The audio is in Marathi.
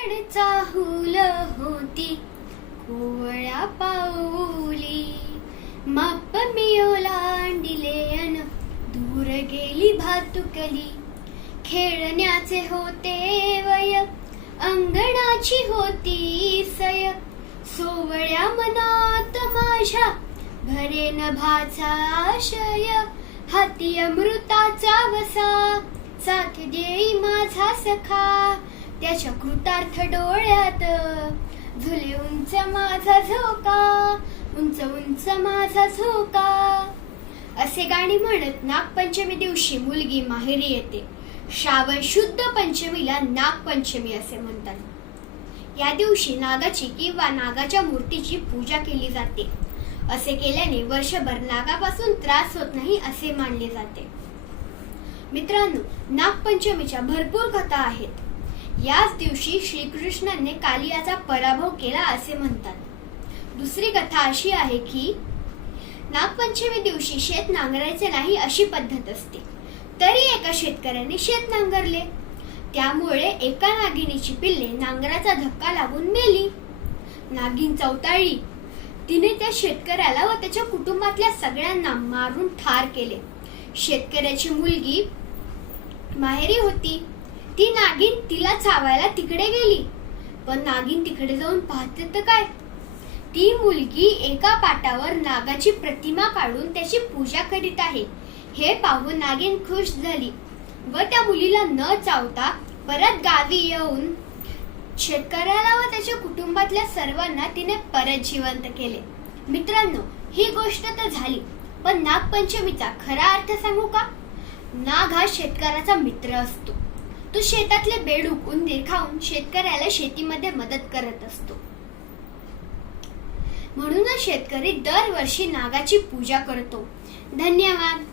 अंगण चाहूल होती कोवळ्या पाऊली, माप मी ओलांडिले अन दूर गेली भातुकली. खेळण्याचे होते वय, अंगणाची होती सय, सोवळ्या मनात माझ्या भरे नभाचा आशय. हाती अमृताचा वसा, साथ देई माझा सखा, त्याच्या कृतार्थ डोळ्यात झुले उंच माझा झोका, उंच उंच माझा झोका. असे गाणी म्हणत नागपंचमी दिवशी मुलगी माहेरी येते. श्रावण शुद्ध पंचमीला नागपंचमी असे म्हणतात. या दिवशी नागाची किंवा नागाच्या मूर्तीची पूजा केली जाते. असे केल्याने वर्षभर नागापासून त्रास होत नाही असे मानले जाते. मित्रांनो, नागपंचमीच्या भरपूर कथा आहेत. याच दिवशी श्रीकृष्णाने कालियाचा पराभव केला असे म्हणतात. दुसरी कथा अशी आहे की नागपंचमी दिवशी शेत नांगरायचे नाही अशी पद्धत असते. तरी एका शेतकऱ्याने शेत नांगरले. त्यामुळे एका नागिनीची पिल्ले नांगराचा धक्का लागून मेली. नागिन चौताळली. तिने त्या शेतकऱ्याला व त्याच्या कुटुंबातल्या सगळ्यांना मारून ठार केले. शेतकऱ्याची मुलगी माहेरी होती. ती नागिन तिला चावायला तिकडे गेली. पण नागिन तिकडे जाऊन पाहते तर काय, ती मुलगी एका पाटावर नागाची प्रतिमा काढून त्याची पूजा करीत आहे. हे पाहून नागिन खुश झाली व त्या मुलीला न चावता परत गावी येऊन शेतकऱ्याला व त्याच्या कुटुंबातल्या सर्वांना तिने परत जिवंत केले. मित्रांनो, ही गोष्ट तर झाली, पण नागपंचमीचा खरा अर्थ सांगू का? नाग हा शेतकऱ्याचा मित्र असतो. तो शेतातले बेडूक उंदीर खाऊन शेतकऱ्याला शेतीमध्ये मदत करत असतो. म्हणूनच शेतकरी दरवर्षी नागाची पूजा करतो. धन्यवाद.